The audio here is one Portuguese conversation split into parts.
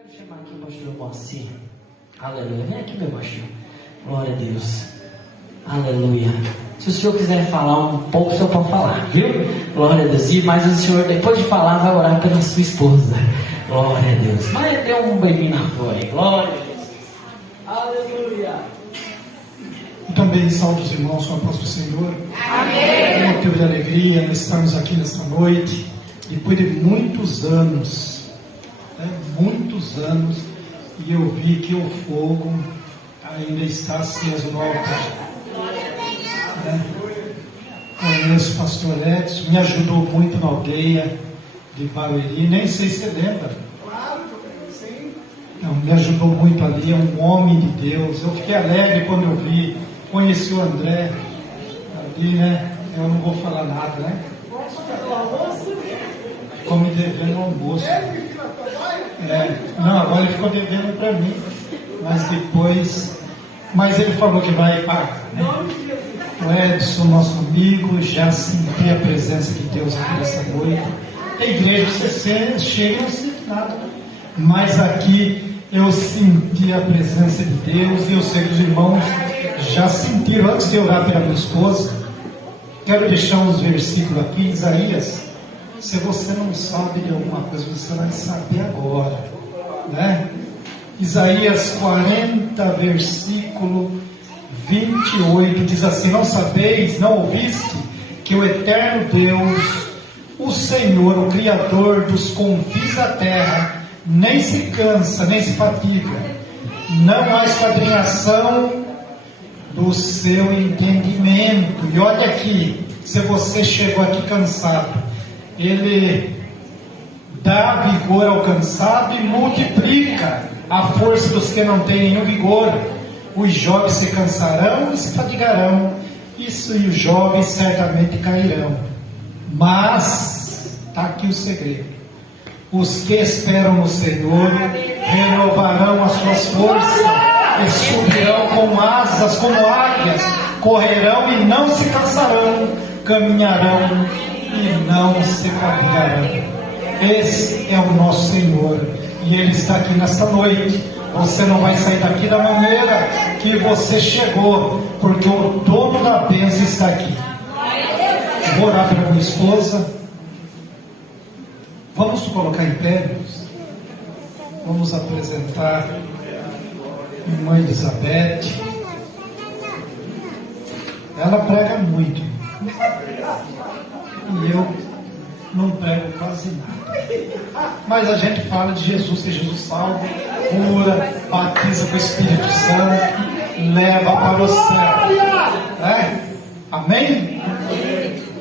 quero chamar aqui o pastor Moacir. Aleluia. Vem aqui, meu pastor. Glória a Deus. Aleluia. Se o senhor quiser falar um pouco, o senhor pode falar, viu? Glória a Deus. Mas o senhor, depois de falar, vai orar pela sua esposa. Glória a Deus. Mas dê um beijinho na flor. Glória a Deus. Aleluia. E também saúde os irmãos com a paz do Senhor. Amém. É um motivo de alegria estarmos aqui nesta noite, depois de muitos anos, e eu vi que o fogo ainda está aceso no altar. Conheço o pastor Edson, me ajudou muito na aldeia de Barueri, nem sei se você lembra. Não, me ajudou muito ali, é um homem de Deus. Eu fiquei alegre quando eu vi, conheci o André ali, né? Eu não vou falar nada, né? Ficou me devendo um almoço. Não, agora ele ficou devendo para mim. Mas ele falou que vai pagar, né? O Edson, nosso amigo, já senti a presença de Deus aqui nessa noite. Tem igreja que você chega e não sente nada, mas aqui eu senti a presença de Deus e eu sei que os irmãos já sentiram. Antes de orar pela minha esposa, quero deixar uns versículos aqui, Isaías. Se você não sabe de alguma coisa, você vai saber agora, né? Isaías 40, versículo 28, diz assim: não sabeis, não ouviste, que o eterno Deus, o Senhor, o Criador dos confins da terra, nem se cansa, nem se fatiga, não há esquadrinhação do seu entendimento. E olha aqui, se você chegou aqui cansado, Ele dá vigor ao cansado e multiplica a força dos que não têm nenhum vigor. Os jovens se cansarão e se fatigarão, isso, e os jovens certamente cairão. Mas está aqui o segredo: os que esperam no Senhor renovarão as suas forças e subirão com asas como águias, correrão e não se cansarão, caminharão e não se fatigarão. Esse é o nosso Senhor, e Ele está aqui nesta noite. Você não vai sair daqui da maneira que você chegou, porque o dono da bênção está aqui. Vou orar pela minha esposa. Vamos colocar em pé. Vamos apresentar a irmã Elizabeth. Ela prega muito, e eu não prego quase nada, mas a gente fala de Jesus, que Jesus salva, cura, batiza com o Espírito Santo, leva para o céu, Amém?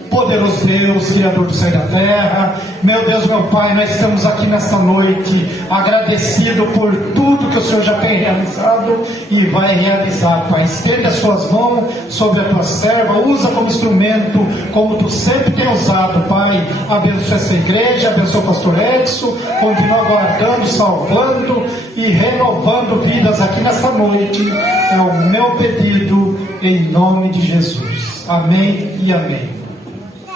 Poderoso Deus, Criador do céu e da terra, meu Deus, meu Pai, nós estamos aqui nesta noite agradecido por tudo que o Senhor já tem realizado e vai realizar, Pai. Estende as suas mãos sobre a tua serva, usa como instrumento, como tu sempre tem usado, Pai. Abençoa essa igreja, abençoa o pastor Edson, continua guardando, salvando e renovando vidas aqui nesta noite. É o meu pedido em nome de Jesus. Amém e amém.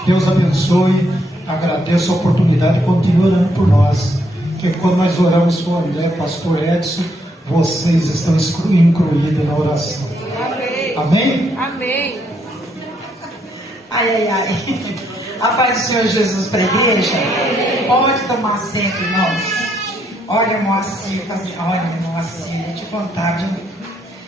Deus abençoe, agradeço a oportunidade e continue orando por nós, que quando nós oramos com o André, pastor Edson, vocês estão incluídos na oração. Amém. Amém? Amém. Ai. A paz do Senhor Jesus para a igreja. Pode tomar assento, irmãos. Olha, Moacir, vou te contar, viu?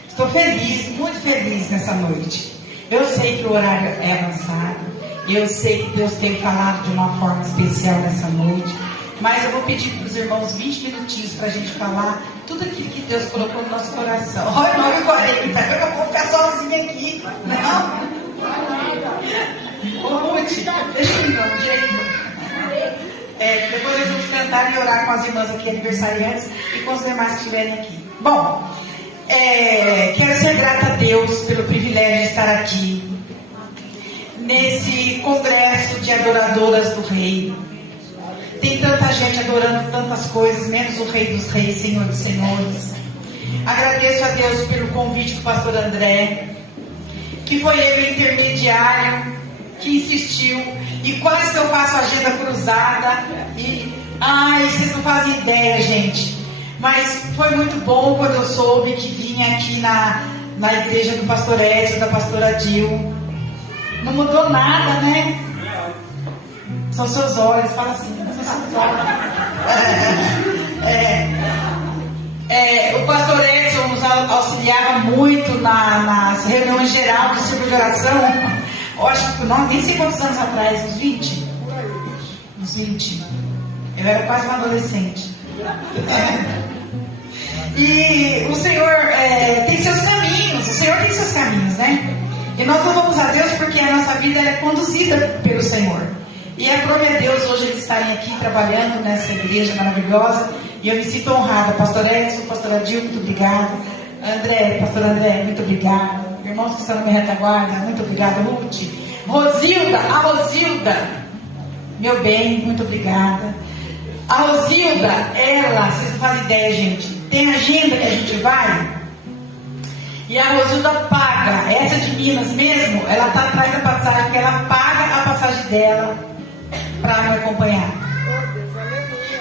Estou feliz, muito feliz nessa noite. Eu sei que o horário é avançado. Eu sei que Deus tem falado de uma forma especial nessa noite, mas eu vou pedir para os irmãos 20 minutinhos para a gente falar tudo aquilo que Deus colocou no nosso coração. Olha, 9h40, eu vou ficar sozinha aqui. Não? Ô, Ruth, deixa eu ir, não, gente. Depois nós vamos cantar e orar com as irmãs aqui aniversariantes e com os demais que estiverem aqui. Bom, quero ser grata a Deus pelo privilégio de estar aqui nesse congresso de adoradoras do Rei. Tem tanta gente adorando tantas coisas, menos o Rei dos Reis, Senhor dos Senhores. Agradeço a Deus pelo convite do pastor André, que foi ele o intermediário, que insistiu, e quase que eu faço agenda cruzada, vocês não fazem ideia, gente. Mas foi muito bom quando eu soube que vinha aqui na igreja do pastor Edson, da pastora Dil. Não mudou nada, né? São seus olhos, fala assim, são seus olhos. O pastor Edson nos auxiliava muito nas reuniões gerais do círculo de oração. Eu acho que não, nem sei quantos anos atrás, uns 20? Uns 20. Eu era quase uma adolescente. E o Senhor tem seus caminhos, o Senhor tem seus caminhos, né? E nós louvamos a Deus porque a nossa vida é conduzida pelo Senhor. E é prova a Deus hoje eles estarem aqui trabalhando nessa igreja maravilhosa. E eu me sinto honrada. Pastor Edson, pastora Dil, muito obrigada. Pastor André, muito obrigada. Irmãos que estão na minha retaguarda, muito obrigada. Ruth, a Rosilda, meu bem, muito obrigada. A Rosilda, ela, vocês não fazem ideia, gente, tem agenda que a gente vai, e a Rosilda paga, essa de Minas mesmo, ela está atrás da passagem, porque ela paga a passagem dela para me acompanhar.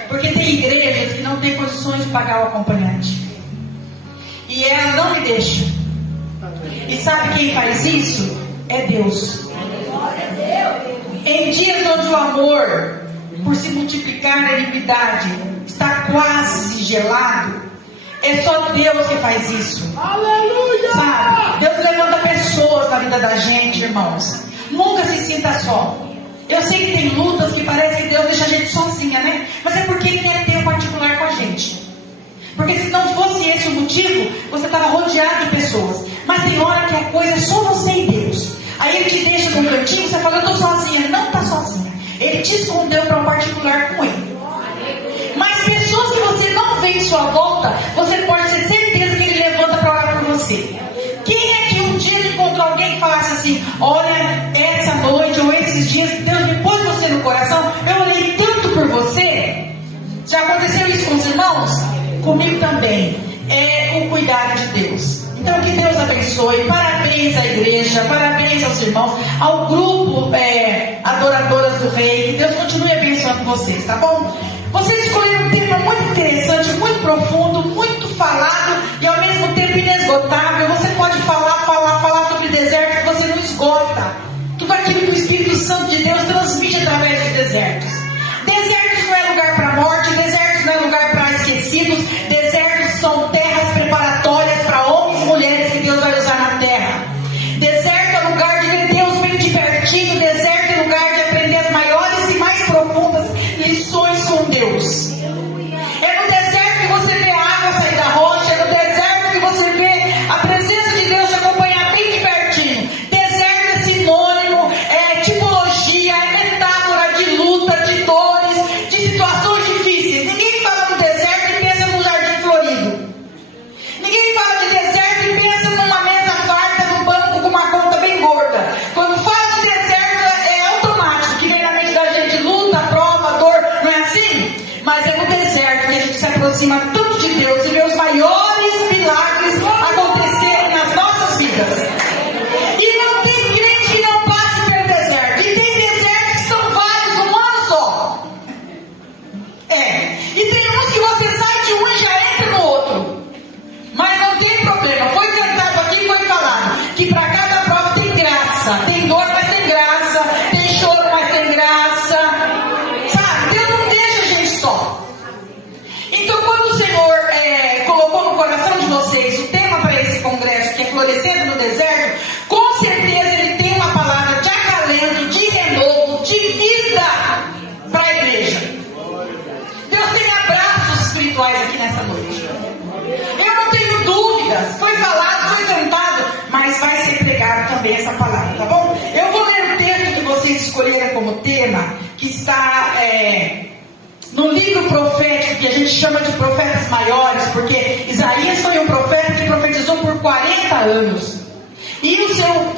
Porque tem igrejas que não tem condições de pagar o acompanhante, e ela não me deixa. E sabe quem faz isso? É Deus. Em dias onde o amor, por se multiplicar a iniquidade, está quase gelado, é só Deus que faz isso. Aleluia! Sabe? Deus levanta pessoas na vida da gente, irmãos. Nunca se sinta só. Eu sei que tem lutas que parece que Deus deixa a gente sozinha, né? Mas é porque Ele quer ter um particular com a gente. Porque se não fosse esse o motivo, você estava rodeado de pessoas. Mas tem hora que a coisa é só você e Deus. Aí Ele te deixa num cantinho, você fala, eu estou sozinha. Ele não está sozinha. Ele te escondeu para um particular com Ele. Mas pessoas que você não vê em sua volta, você pode ter certeza que Ele levanta para orar por você. Quem é que um dia encontrou alguém que falasse assim, olha, essa noite ou esses dias, Deus me pôs você no coração, eu orei tanto por você. Já aconteceu isso com os irmãos? Comigo também. É o cuidado de Deus. Então que Deus abençoe. Parabéns à igreja, parabéns aos irmãos, ao grupo Adoradoras do Rei. Que Deus continue abençoando vocês, tá bom? Vocês escolheram um tema muito interessante, muito profundo, muito falado e ao mesmo tempo inesgotável. Você pode falar sobre deserto que você não esgota. Tudo aquilo que o Espírito Santo de Deus transmite através dos desertos. Desertos não é lugar para morte, desertos não é lugar para esquecidos, desertos são terras preparatórias para homens e mulheres que Deus vai usar na terra. Deserto é lugar de ver Deus bem de pertinho, deserto é lugar de aprender as maiores e mais profundas lições com Deus. É no deserto que você vê a água sair da rocha, é no deserto que você vê a presença de Deus te acompanhar bem de pertinho. Deserto é sinônimo, é tipologia, é metáfora de luta, de dores, de situações difíceis. Ninguém fala do deserto e pensa num jardim florido. Ninguém fala de deserto e pensa numa mesa farta, num banco com uma conta bem gorda. Quando fala de deserto é automático, que vem na mente da gente luta, prova, dor, não é assim? Mas é no deserto que a gente se aproxima tanto de Deus e vê os maiores milagres acontecerem nas nossas vidas. E não tem crente que não passe pelo deserto. E tem desertos que são vários num ano só. E tem uns que você sai de um e já entra no outro. Mas não tem problema. Foi cantado aqui, foi falado que para cada prova tem graça. Tem dor, mas tem graça. Tem choro, mas tem graça. Sabe? Deus não deixa a gente só. Então, quando o Senhor colocou no coração de vocês o tema para esse congresso, que é Florescendo no Deserto, com certeza Ele tem uma palavra de acalento, de renovo, de vida para a igreja. Deus tem abraços espirituais aqui nessa noite. Eu não tenho dúvidas. Foi falado, foi cantado, mas vai ser pregado também essa palavra, tá bom? Eu vou ler o texto que vocês escolheram como tema, que está no livro profético, que a gente chama de profetas maiores, porque Isaías foi um profeta que profetizou por 40 anos. E o seu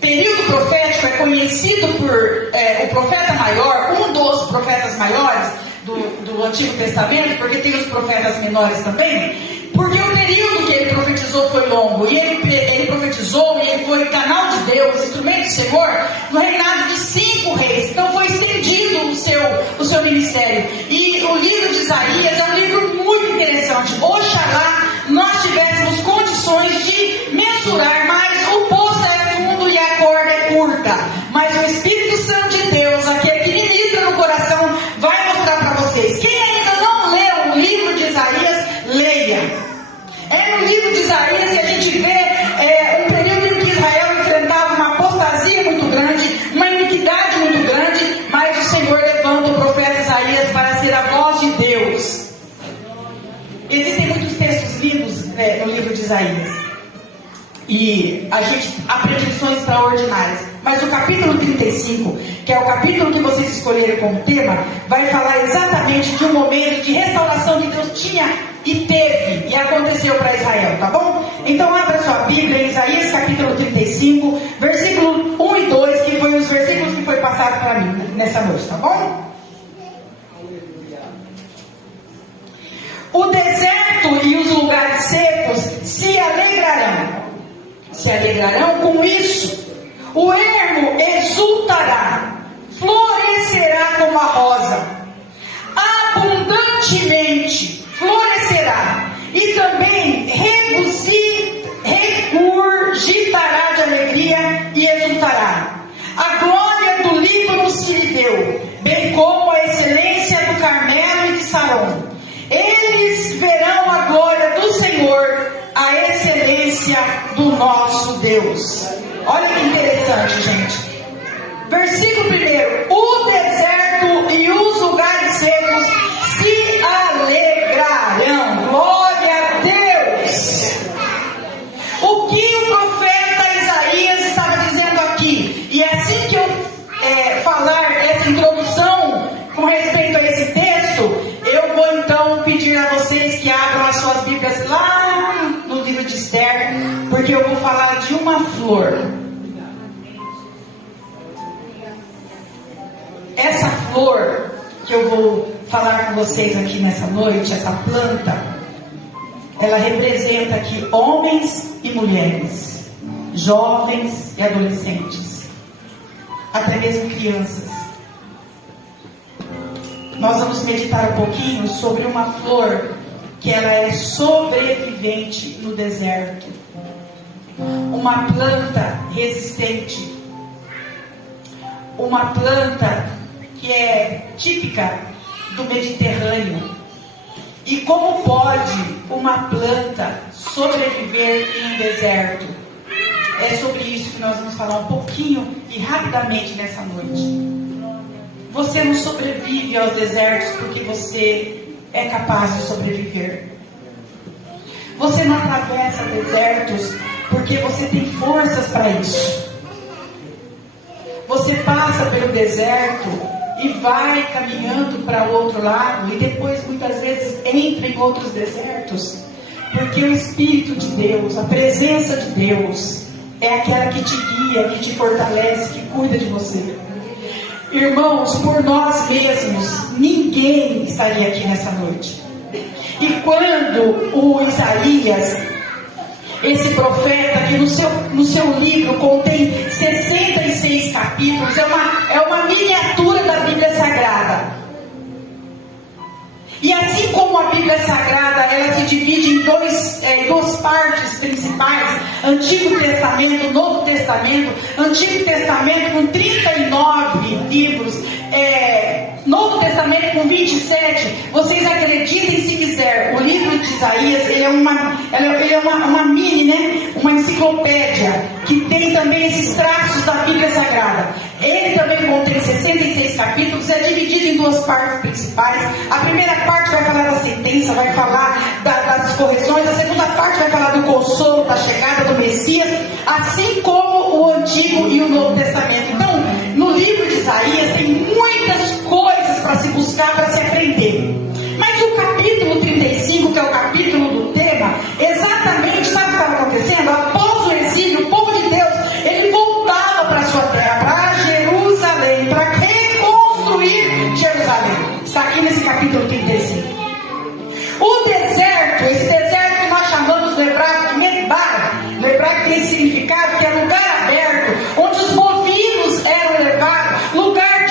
período profético é conhecido por o profeta maior, um dos profetas maiores do Antigo Testamento, porque tem os profetas menores também, porque o período que ele profetizou foi longo, e ele profetizou e ele foi canal de Deus, instrumento do Senhor, no reinado de 5 reis. Então foi estendido o seu ministério. E o livro de Isaías é um livro muito muito interessante. Oxalá nós tivéssemos condições de mensurar, mas o poço é fundo e a corda é curta. Mas o Espírito Santo de Deus, aquele que ministra no coração, vai mostrar para vocês. Quem ainda não leu o livro de Isaías, leia. É no livro de Isaías que a gente vê um período em que Israel enfrentava uma apostasia muito grande, uma iniquidade muito grande, mas o Senhor levanta o profeta Isaías para ser a voz de Deus. Existem muitos textos lindos no livro de Isaías. E a gente aprende lições extraordinárias. Mas o capítulo 35, que é o capítulo que vocês escolheram como tema, vai falar exatamente de um momento de restauração que Deus tinha e teve e aconteceu para Israel, tá bom? Então abra sua Bíblia em Isaías capítulo 35, versículo 1 e 2, que foi os versículos que foi passado para mim nessa noite, tá bom? O deserto e os lugares secos se alegrarão com isso. O ermo exultará, florescerá como a rosa, abundantemente florescerá, e também regurgitará de alegria e exultará. A glória do Líbano se lhe deu, bem como a excelência do Carmelo e de Saron. Eles verão a glória do Senhor, a excelência do nosso Deus. Olha que interessante, gente. Versículo 1: o deserto e os lugares secos se alegrarão. Glória a Deus. O que o profeta Isaías estava dizendo aqui? E é assim que eu falar essa introdução com respeito a esse texto, eu vou então pedir a vocês que abram as suas Bíblias lá no livro de Esther, porque eu vou falar de uma flor. Essa flor que eu vou falar com vocês aqui nessa noite, essa planta, ela representa aqui homens e mulheres, jovens e adolescentes, até mesmo crianças. Nós vamos meditar um pouquinho sobre uma flor que ela é sobrevivente no deserto, uma planta resistente, uma planta que é típica do Mediterrâneo. E como pode uma planta sobreviver em um deserto? É sobre isso que nós vamos falar um pouquinho e rapidamente nessa noite. Você não sobrevive aos desertos porque você é capaz de sobreviver. Você não atravessa desertos porque você tem forças para isso. Você passa pelo deserto e vai caminhando para o outro lado e depois muitas vezes entra em outros desertos, porque o Espírito de Deus, a presença de Deus é aquela que te guia, que te fortalece, que cuida de você. Irmãos, por nós mesmos ninguém estaria aqui nessa noite. E quando o Isaías, esse profeta que no seu livro contém 66 capítulos, é uma miniatura da Bíblia Sagrada. E assim como a Bíblia Sagrada, ela se divide em duas partes principais: Antigo Testamento, Novo Testamento. Antigo Testamento com 39 livros, Novo Testamento com 27. Vocês acreditem se quiser, o livro de Isaías ele é uma mini, né? Uma enciclopédia que tem também esses traços da Bíblia Sagrada. Ele também contém 66 capítulos, é dividido em duas partes principais. A primeira parte vai falar da sentença, vai falar das correções. A segunda parte vai falar do consolo, da chegada do Messias, assim como o Antigo e o Novo Testamento. Então, no livro de Isaías tem muitas coisas para se buscar, para se aprender. Mas o capítulo 35, que é o capítulo do tema, exatamente, sabe o que estava acontecendo? Após o exílio, o povo de Deus, ele voltava para a sua terra, para Jerusalém, para reconstruir Jerusalém. Está aqui nesse capítulo 35. O deserto, esse deserto que nós chamamos no hebraico de Medbar, no hebraico tem esse significado que é lugar aberto, onde os bovinos eram levados, lugar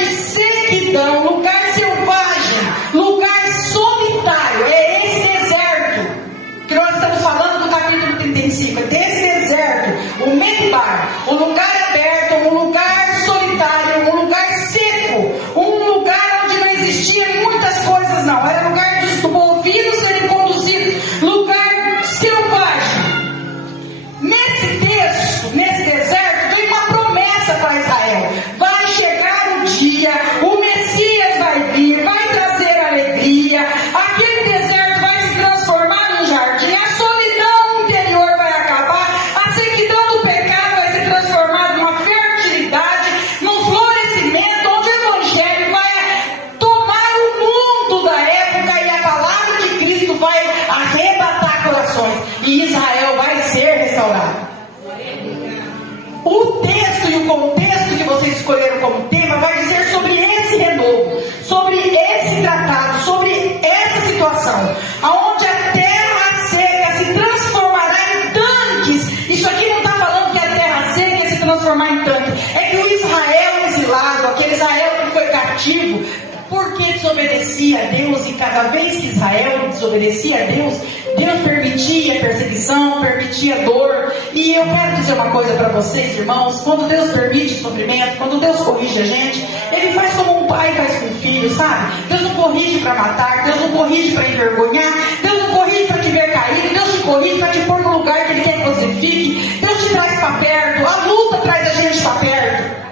escolheram como tema vai dizer sobre esse renovo, sobre esse tratado, sobre essa situação, aonde a terra seca se transformará em tanques. Isso aqui não está falando que a terra seca ia se transformar em tanque, é que o Israel exilado, aquele Israel que foi cativo, porque desobedecia a Deus, e cada vez que Israel desobedecia a Deus, Deus permitia perseguição, permitia dor. E eu quero dizer uma coisa para vocês, irmãos: quando Deus permite sofrimento, quando Deus corrige a gente, Ele faz como um pai faz com o filho, sabe? Deus não corrige para matar, Deus não corrige para envergonhar, Deus não corrige para te ver caído, Deus te corrige para te pôr no lugar que Ele quer que você fique. Deus te traz para perto, a luta traz a gente para perto.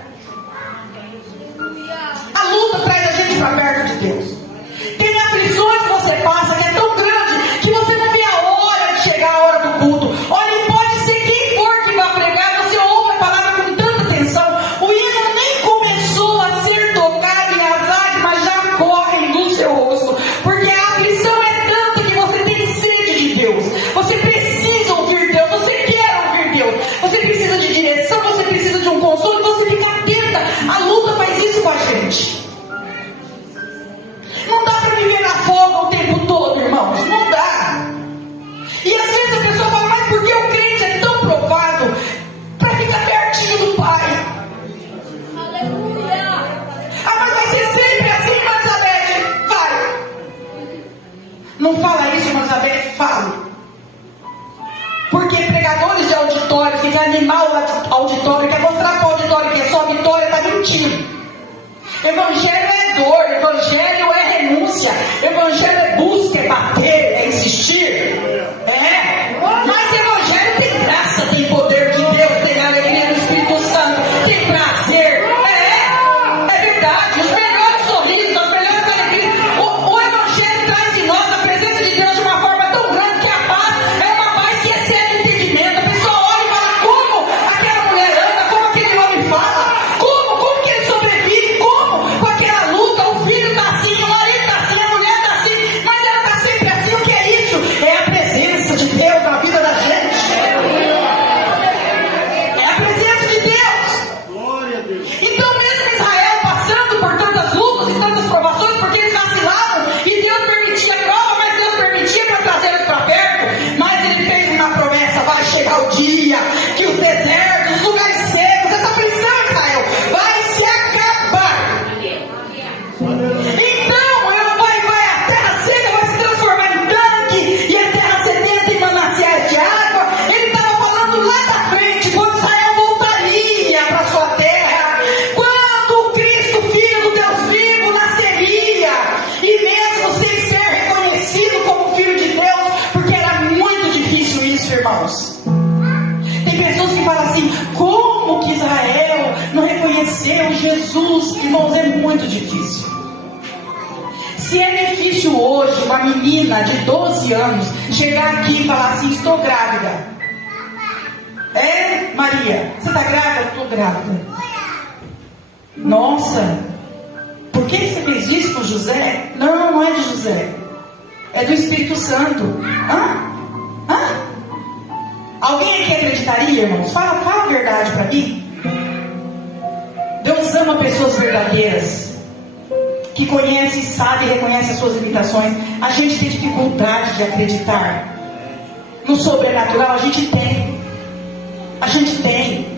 A luta traz a gente para perto de Deus. Tem aflições que você passa que é tão grande que você não vê a hora de chegar a hora do culto. Olha, pode ser quem for que vai pregar, você ouve a palavra com tanta atenção, o hino nem começou a ser tocado e as lágrimas já correm do seu rosto, porque a aflição é tanta que você tem sede de Deus, você precisa ouvir Deus, você quer ouvir Deus, você precisa de direção, você precisa de um consolo, você fica atenta. A luta faz isso com a gente. Não dá para viver na folga o tempo todo, irmãos. Não dá. E às vezes a pessoa fala: mas por que o crente é tão provado? Para ficar pertinho do Pai. Aleluia. Ah, mas vai ser sempre assim, irmã Elizabeth? Vai. Não fala isso, irmã Elizabeth? Fala. Porque pregadores de auditório que quer animar o auditório, quer mostrar para o auditório que é só vitória, está mentindo. Evangelho é dor, evangelho é renúncia, evangelho é busca, é bater, é insistir. É, mas evangelho tem graça, tem poder de Deus, tem alegria do Espírito Santo, tem prazer. É verdade. Os melhores sorrisos, as melhores alegrias. O evangelho traz em nós a presença de Deus de uma forma tão grande que a paz é uma paz que excede o entendimento. A pessoa olha e fala: como aquela mulher anda, como aquele homem fala, como que ele sobrevive, com aquela luta, o filho está assim, o marido está assim, a mulher está assim, mas ela está sempre assim. O que é isso? É a presença de Deus na vida da gente. É a presença de Deus. Então, mesmo Israel passando por tantas lutas e tantas provações, porque eles vacilaram e Deus permitia a prova, mas Deus permitia para trazê-los para perto. Mas Ele fez uma promessa: vai chegar o dia que os desertos, os lugares secos, essa aflição, Israel, vai se acabar. Então, a terra seca vai se transformar em tanque, e a terra sedenta em mananciais de água. Ele estava falando lá da frente, quando Israel voltaria para sua terra, quando o Cristo, Filho do Deus vivo, nasceria, e mesmo sem ser reconhecido como Filho de Deus, porque era muito difícil isso, irmãos. Tem pessoas que falam assim: como que Israel não reconheceu Jesus? Irmãos, é muito difícil. Se é difícil hoje uma menina de 12 anos chegar aqui e falar assim: estou grávida. É, Maria, você está grávida? Estou grávida. Nossa, por que você fez isso com José? Não, não é de José, é do Espírito Santo. Hã? Alguém aqui acreditaria, irmãos? Fala a verdade para mim. Deus ama pessoas verdadeiras, que conhece, sabe e reconhece as suas limitações. A gente tem dificuldade de acreditar no sobrenatural. A gente tem.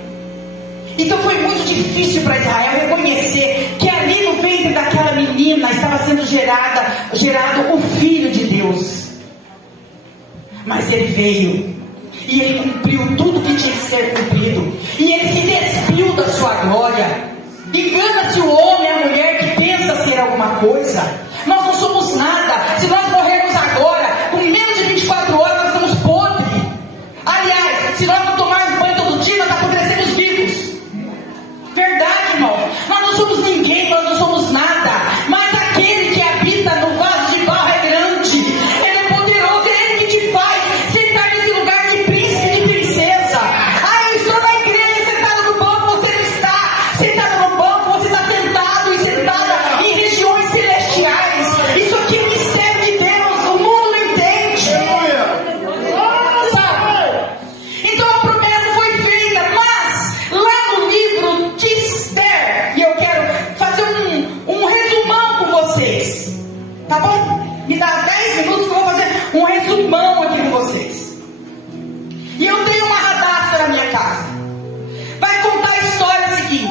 Então foi muito difícil para Israel reconhecer que ali no ventre daquela menina estava sendo gerado o Filho de Deus. Mas Ele veio e Ele cumpriu tudo que tinha que ser cumprido, e Ele se despiu da sua glória. Engana-se o homem e a mulher que pensa ser alguma coisa. Nós não somos nada. Se nós morrermos agora, com menos de 24 horas, nós estamos podres. Aliás, se nós não tomarmos banho todo dia, nós apodrecemos vivos. Verdade, irmão. Nós não somos ninguém, nós não somos nada. Mas aquele que habita no vaso de barro é grande. Ele é poderoso, é Ele que te faz sentar nesse lugar de príncipe e de princesa. Ah, eu estou na igreja, sentado no banco, você não está. Sentado no banco, você está sentado.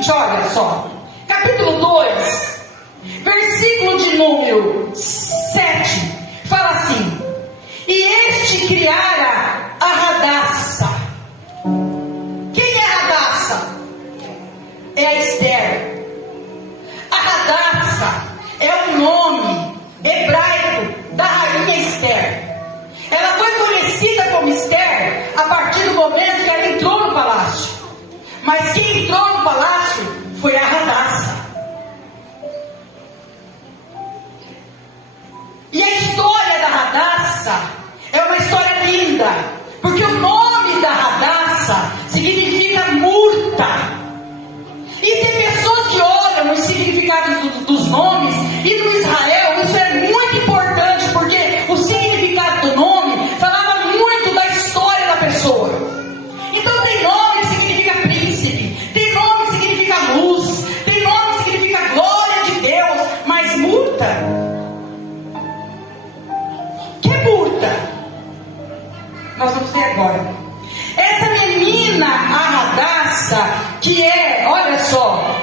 seguinte, olha só. Capítulo 2, versículo de número 7, fala assim: e este criara a Hadassah. Quem é Hadassah? É a Esther. A Hadassah é o nome hebraico da rainha Esther. Ela foi conhecida como Esther a partir do momento que ela entrou no palácio. Mas quem entrou no palácio foi a Hadassah. E a história da Hadassah é uma história linda, porque o nome da Hadassah significa murta. E tem pessoas que olham os significados dos nomes, e no Israel isso é muito importante, porque o significado do nome falava muito da história da pessoa. Então tem nome que significa príncipe, tem nome que significa luz, tem nome que significa glória de Deus, mas murta? Que é murta? Nós vamos ver agora. Essa menina, a Hadassah, que é, olha só,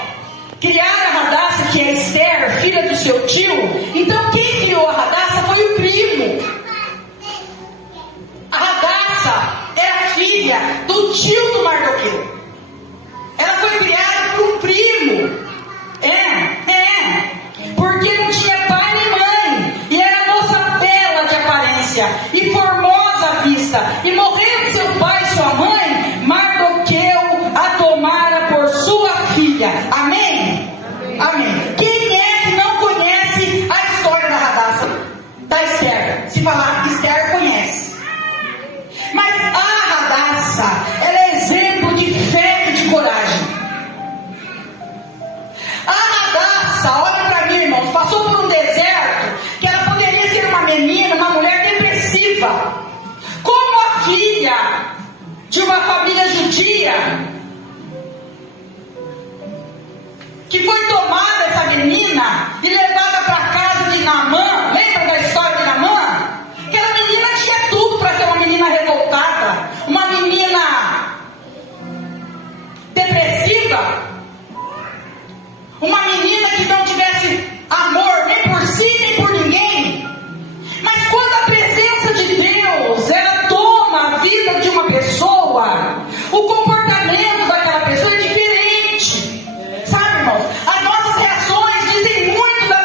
criar a Hadassah, que é Esther, filha do seu tio. Então quem criou a Hadassah foi o primo. A Hadassah era filha do tio do Mardoqueu. Ela foi criada por um primo. Porque não tinha pai nem mãe. E era moça bela de aparência e formosa à vista. E morrendo seu pai e sua mãe, Mardoqueu a tomara por sua filha. Amém? Amém. Quem é que não conhece a história da Hadassah, da Esther? Se falar Esther, conhece. Mas a Hadassah, ela é exemplo de fé e de coragem. A Hadassah, olha para mim, irmãos, passou por um deserto que ela poderia ser uma menina, uma mulher depressiva. Como a filha de uma família judia, que foi tomada essa menina e levada para a casa de Naamã. Lembra da história de Naamã? Aquela menina tinha tudo para ser uma menina revoltada, uma menina depressiva, uma menina que não tivesse amor nem por si nem por ninguém. Mas quando a presença de Deus ela toma a vida de uma pessoa, o comportamento daquela pessoa é diferente. Sabe, irmãos? As nossas reações dizem muito da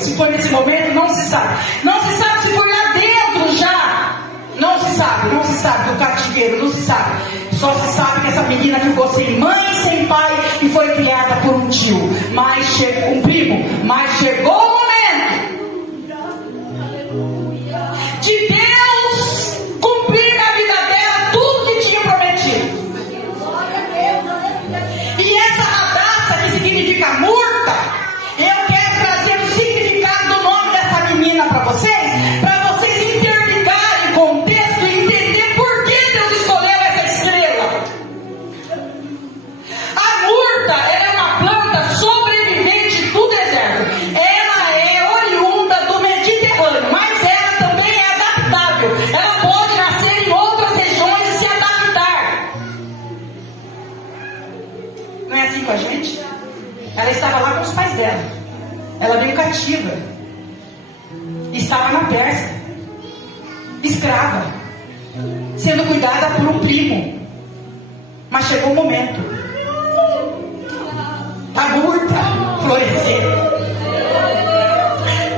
se foi nesse momento, não se sabe. Não se sabe se foi lá dentro já. Não se sabe do cativeiro, não se sabe. Só se sabe que essa menina ficou sem mãe, sem pai e foi criada por um tio, um primo. Mas chegou o momento de Deus cumprir na vida dela tudo que tinha prometido. E essa Radassa, que significa murta, eu quero trazer o significado do nome dessa menina para vocês interligarem com o texto e entender por que Deus escolheu essa estrela. A murta, ela é uma planta sobrevivente do deserto. Ela é oriunda do Mediterrâneo, mas ela também é adaptável. Ela pode nascer em outras regiões e se adaptar. Não é assim com a gente? Ela estava lá com os pais dela. Ela veio cativa. Estava na Pérsia, escrava, sendo cuidada por um primo. Mas chegou o momento da murta florescer,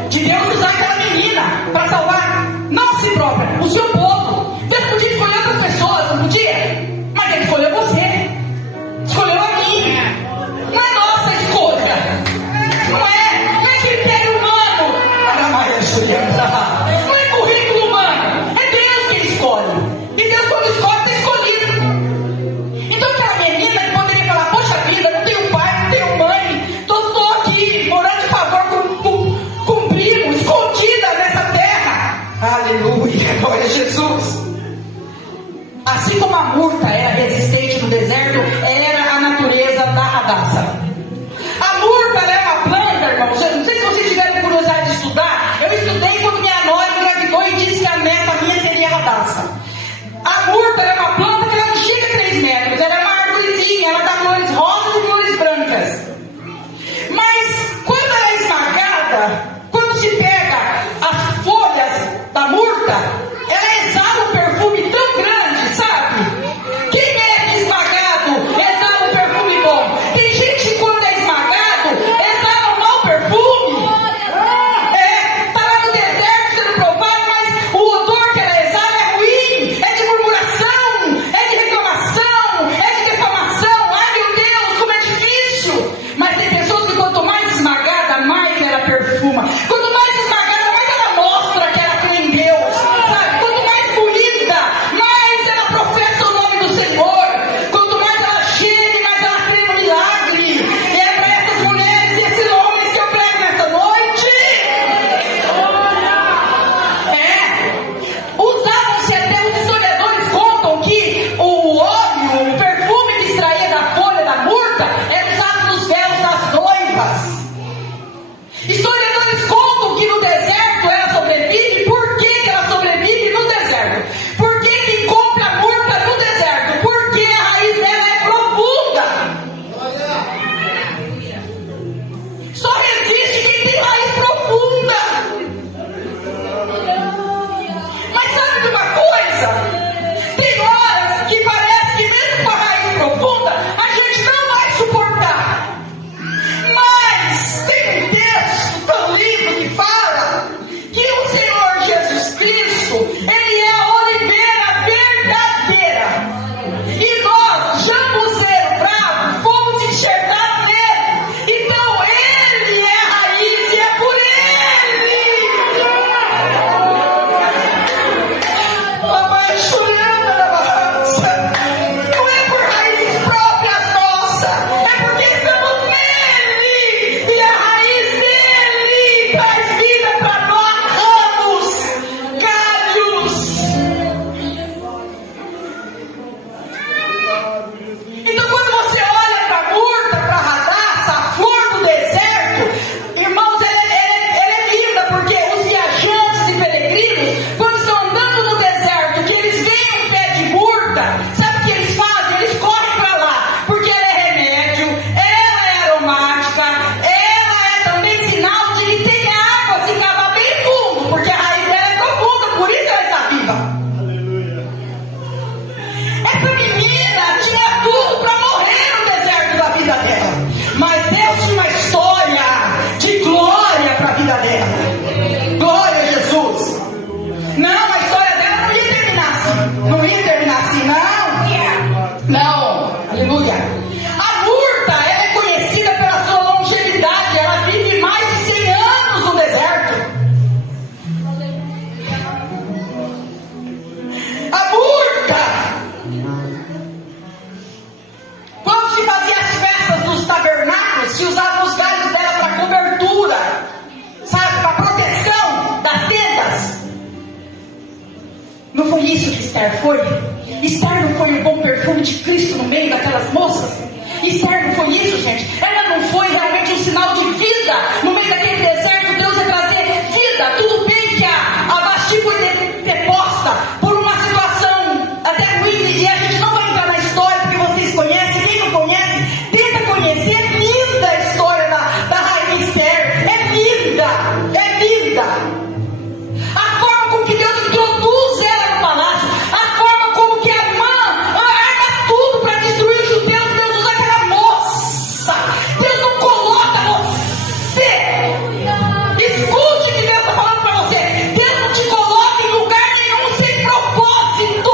de Deus usar aquela menina para salvar não a si própria, o seu povo. Deus podia escolher outras pessoas, não podia? Mas Ele escolheu você, escolheu a mim. Não é nossa escolha, não é critério humano. Não é currículo humano, é Deus que escolhe. E Deus, quando escolhe, está escolhido. Então aquela menina que poderia falar: poxa vida, não tenho pai, não tenho mãe, estou aqui morando de favor com primo, escondida nessa terra. Aleluia, glória a Jesus. Assim como a murta era resistente no deserto, era a natureza da Radassa. A murta é uma planta, irmãos. Eu não sei se vocês tiveram curiosidade de estudar. Eu estudei quando minha nora engravidou e disse que a neta minha seria a Radassa. A murta é uma planta que ela não chega a 3 metros. Ela é uma arvorezinha, ela dá flores rosas e flores brancas. Mas quando ela é esmagada, quando se pega as folhas da murta, ela exala um perfume tão grande, sabe? Quem é esmagado exala um perfume bom. Tem gente que quando é esmagado exala um mau perfume. Tá lá no deserto sendo provado, mas o odor que ela exala é ruim, é de murmuração, é de reclamação, é de defamação. Ai meu Deus, como é difícil. Mas tem pessoas que quanto mais esmagada, mais ela perfuma. Quanto mais esmagada, mais ela mostra que ela crê em Deus, sabe? Quanto mais bonita, mais ela professa o nome do Senhor. Quanto mais ela chega, mais ela crê no milagre. Esther foi? Esther não foi um bom perfume de Cristo no meio daquelas moças? Esther não foi isso, gente? Ela não foi realmente um sinal de vida no meio daquele deserto? Deus ia trazer vida. Tudo bem que a Vasti foi deposta por uma situação até ruim, e a gente não vai entrar na história porque vocês conhecem. Quem não conhece, tenta conhecer. É linda a história da rainha Esther. É linda, é linda. A forma como que Deus introduz ela no palácio, a forma como que a irmã arma tudo para destruir os judeus. Deus usa aquela moça. Deus não coloca você. Escute o que Deus está falando para você. Deus não te coloca em lugar nenhum sem propósito.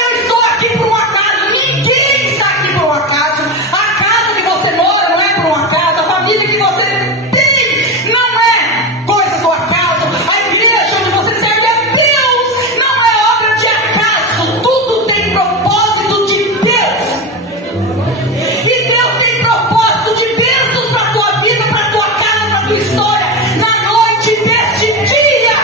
Eu estou aqui por um acaso. Ninguém está aqui por um acaso. A casa que você mora não é por um acaso. A família que você tem não é coisa do acaso. A igreja onde você serve a Deus não é obra de acaso. Tudo tem propósito de Deus. E Deus tem propósito de bênçãos para a tua vida, para a tua casa, para a tua história, na noite deste dia.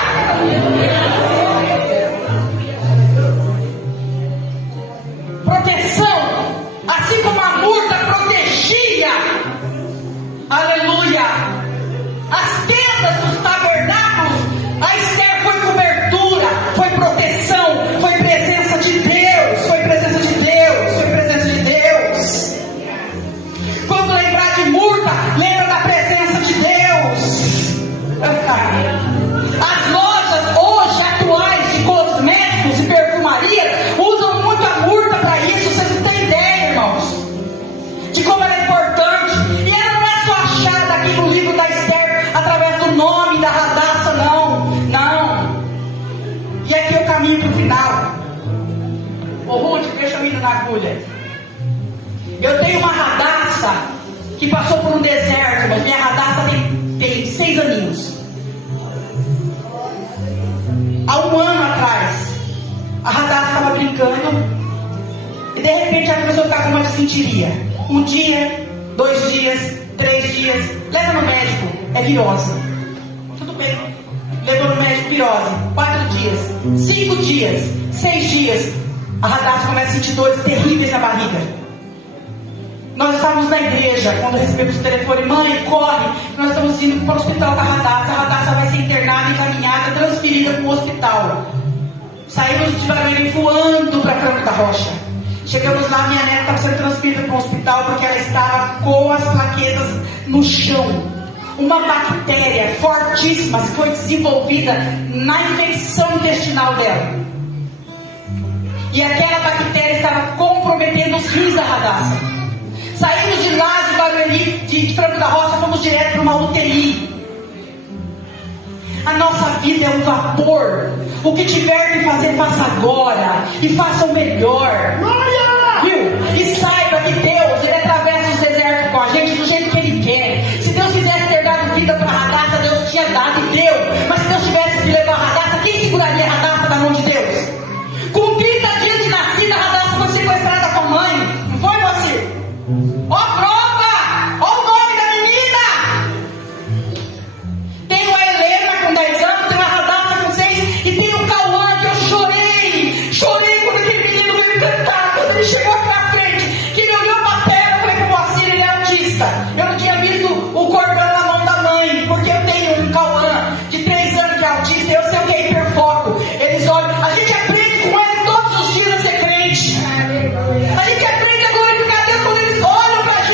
Proteção, assim como a murta protegia, aleluia, as tendas dos tabernáculos, a Esther foi cobertura, foi proteção, foi presença de Deus, foi presença de Deus, foi presença de Deus. Quando lembrar de murta, lembra da presença de Deus. As lojas hoje atuais de cosméticos e perfumarias usam muito a murta para isso. Vocês não têm ideia, irmãos, de como ela é importante. E ela não é só achada aqui no livro da Esther através do nome da Radassa, não. E aqui eu caminho para o final. Ô Ruth, deixa eu ir na agulha. Eu tenho uma Radassa que passou por um deserto, mas minha Radassa tem 6 aninhos. Há um ano atrás, a Radassa estava brincando e de repente ela começou a ficar com uma dissenteria. 1 dia, 2 dias, 3 dias, leva no médico, é virose. Tudo bem, levou no médico, virose. 4 dias, 5 dias, 6 dias, a Radassa começa a sentir dores terríveis na barriga. Nós estávamos na igreja, quando recebemos o telefone: mãe, corre, nós estamos indo para o hospital da Radassa. A Radassa vai ser internada, encaminhada, transferida para o hospital. Saímos devagarinho voando para Franco da Rocha. Chegamos lá, minha neta estava sendo transferida para o hospital porque ela estava com as plaquetas no chão. Uma bactéria fortíssima foi desenvolvida na infecção intestinal dela. E aquela bactéria estava comprometendo os rins da Radassa. Saímos de lá, de Barueri, de Franco da Rocha, fomos direto para uma UTI. A nossa vida é um vapor. O que tiver que fazer, faça agora. E faça o melhor. Viu? E saiba que Deus, Ele atravessa os desertos com a gente do jeito que Ele quer. Se Deus quisesse ter dado vida para a Radassa, Deus tinha dado e deu. Mas se Deus tivesse que levar a Radassa, quem seguraria a Radassa da mão de Deus? Com 30 dias de nascida, a Radassa foi sequestrada com a mãe. Não foi, Moacir? Ó a prova! Ó o nome da menina! Tem a Helena com 10 anos, tem a Radassa com 6 e tem o Cauã, que eu chorei quando aquele menino veio me cantar. Quando ele chegou aqui na frente, que ele olhou pra terra, eu falei pro Moacir: ele é autista. Eu não tinha visto o cordão na mão da mãe, porque eu tenho um Cauã de 3 anos que é autista, eu sei o que é hiperfoco. Eles olham, a gente aprende com eles todos os dias a ser crente. A gente aprende a glorificar Deus quando eles olham pra gente.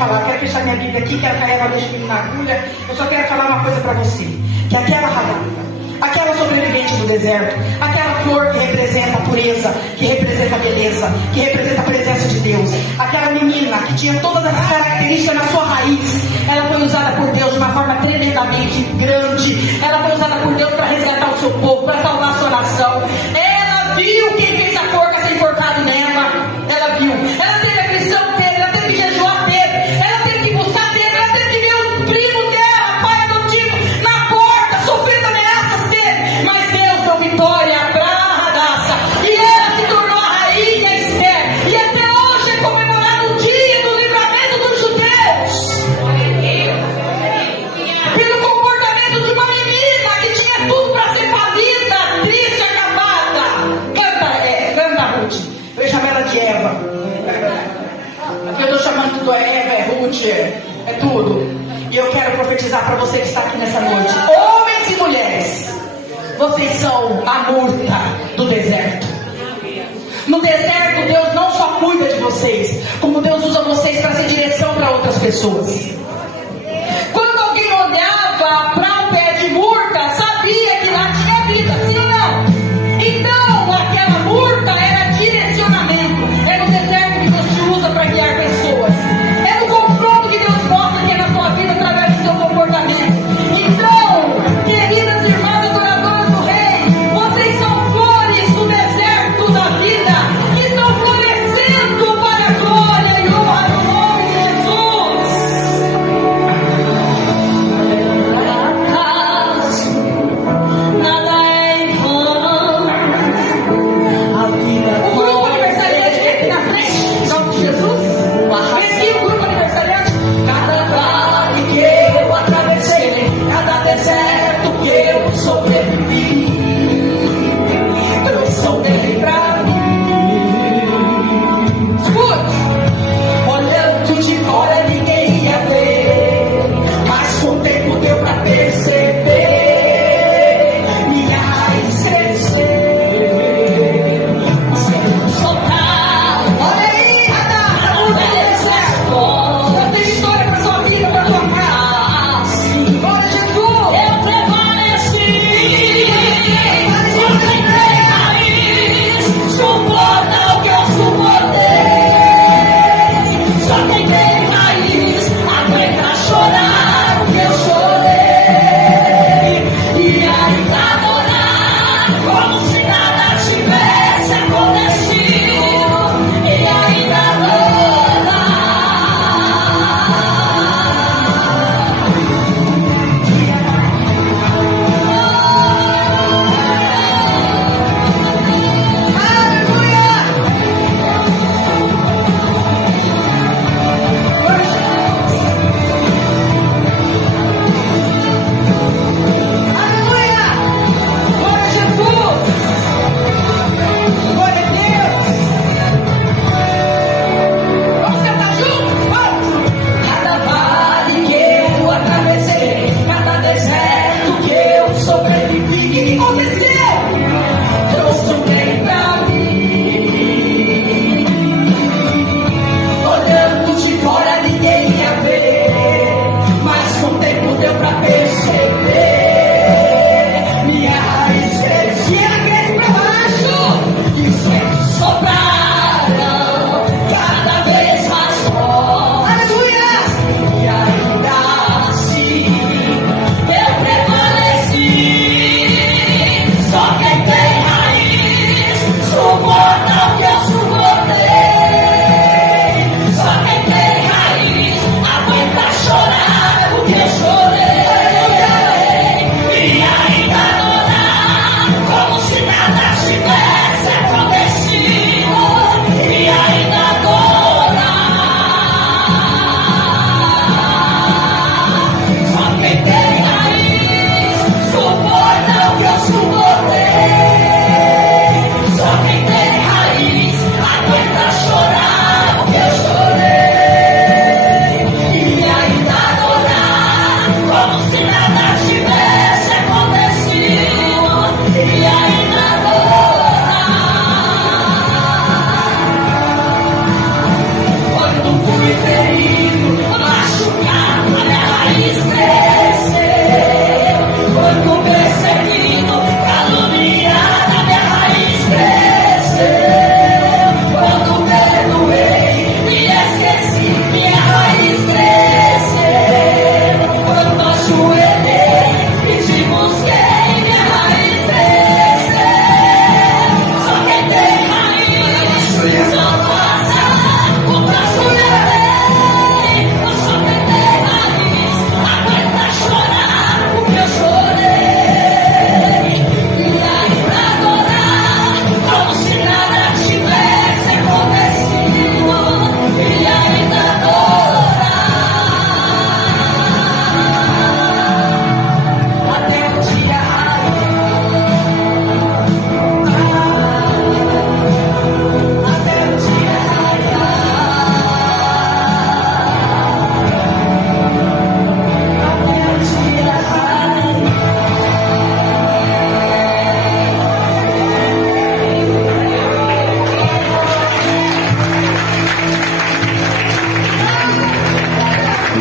falar, quero fechar minha Bíblia aqui, quero que a Eva deixe o menino na agulha. Eu só quero falar uma coisa para você. Que aquela Radata, aquela sobrevivente do deserto, aquela flor que representa a pureza, que representa a beleza, que representa a presença de Deus, aquela menina que tinha todas as características na sua raiz, ela foi usada por Deus de uma forma tremendamente grande. Ela foi usada por Deus para resgatar o seu povo, para salvar a sua nação. Ela viu quem fez a forca ser enforcado nela. Ela viu. Ela teve aflição dele, ela teve que jejuar dele, ela teve que buscar dele, ela teve que ver o primo dela, pai adotivo, na porta, sofrendo ameaças dele. Mas Deus deu vitória para Radassa. E ela se tornou a rainha Esther. E até hoje é comemorado o dia do livramento dos judeus. Pelo comportamento de uma menina que tinha tudo para ser falida, triste, acabada. Canta Ruth. Eu chamo ela de Eva. Eu estou chamando tudo Eva, é Ruth, é tudo. E eu quero profetizar para você que está aqui nessa noite. Homens e mulheres, vocês são a murta do deserto. No deserto, Deus não só cuida de vocês, como Deus usa vocês para ser direção para outras pessoas. Quando alguém olhava para um pé de murta, sabia que lá tinha vida, sim ou não? Então, aquela murta era direcionamento. É no deserto que Deus te usa para guiar pessoas. É no confronto que Deus mostra que é na tua vida através do seu comportamento. Então, queridas irmãs adoradoras do Rei, vocês são flores do deserto da vida, que estão florescendo para a glória e honra do nome de Jesus.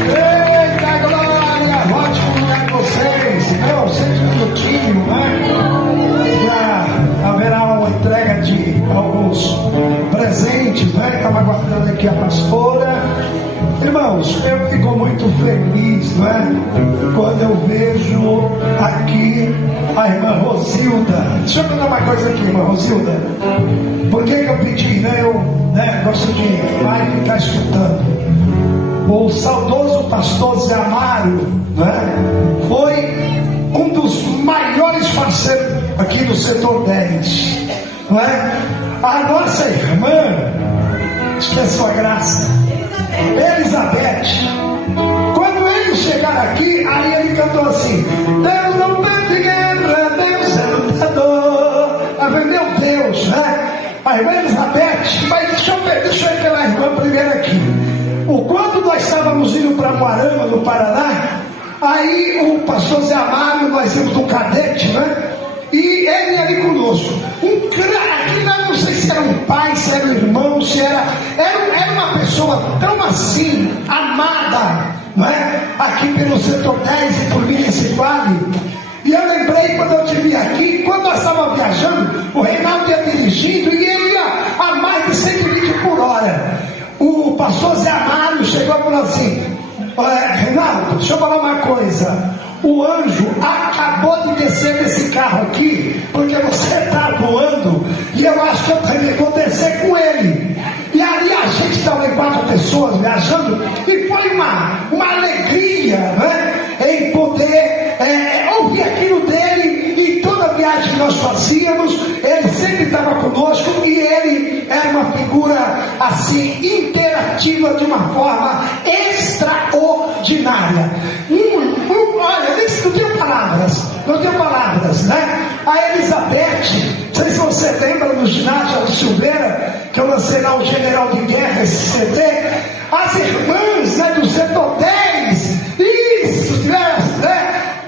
Eita glória! Pode comunicar com vocês. Não, sempre um minutinho, né? Já haverá uma entrega de alguns presentes, né? Estava aguardando aqui a pastora. Irmãos, eu fico muito feliz, né? Quando eu vejo aqui a irmã Rosilda. Deixa eu contar uma coisa aqui, irmã Rosilda. Por que eu pedi, né? Eu gosto de ir lá e ficar escutando. O saudoso pastor Zé Amaro, né, foi um dos maiores parceiros aqui do setor 10, não é? A nossa irmã, esqueçam a graça, Elizabeth, quando eles chegaram aqui, aí ele cantou assim: Deus não perde guerra, Deus é lutador. Meu Deus, né? A irmã Elizabeth, mas deixa eu ir pela irmã primeiro aqui. Quando nós estávamos indo para Moarama, no Paraná, aí o pastor Zé Amaro, nós íamos no cadete, né? E ele ali conosco. Aqui não sei se era um pai, se era um irmão, se era uma pessoa tão assim, amada, não é? Aqui pelo setor 10 e por mim nesse vale. E eu lembrei quando eu te vi aqui, quando nós estávamos viajando, o Reinaldo ia dirigindo e ele ia a mais de 120 por hora. O pastor Zé Amaro chegou e falou assim: Reinaldo, deixa eu falar uma coisa. O anjo acabou de descer desse carro aqui, porque você está voando, e eu acho que eu também vou descer com ele. E ali a gente estava em 4 pessoas viajando, e foi uma alegria, né, em poder ouvir aquilo dele. E toda viagem que nós fazíamos, ele sempre estava conosco, e ele era uma figura assim, interativa de uma forma extraordinária. Olha, não tenho palavras, né? A Elizabeth, não sei se você lembra no ginásio do Silveira, que eu lancei lá o General de Guerra, esse CD, as irmãs, né, do setor 10, isso, né?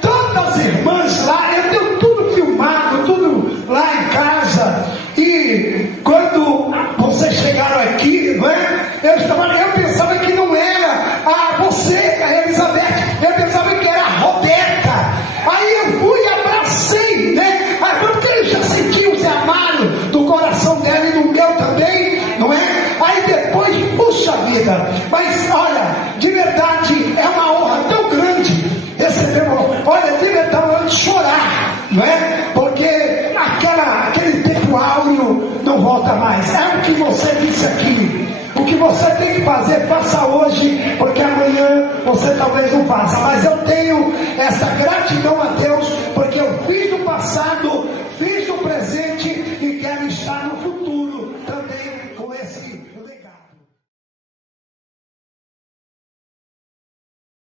Todas as irmãs lá, eu tenho tudo filmado, tudo lá em casa. E quando vocês chegaram aqui, né, eu pensava que não era você, a Elizabeth, eu pensava que era a Roberta. Aí eu fui e abracei, né? Porque eu já senti o Zé Amaro do coração dela e do meu também, não é? Aí depois, puxa vida, mas olha, de verdade, é uma honra tão grande receber, olha, de verdade, de chorar, não é? Porque aquele tempo áureo não volta mais. É o que você disse aqui. O que você tem que fazer, faça hoje, porque amanhã você talvez não faça. Mas eu tenho essa gratidão a Deus, porque eu fiz no passado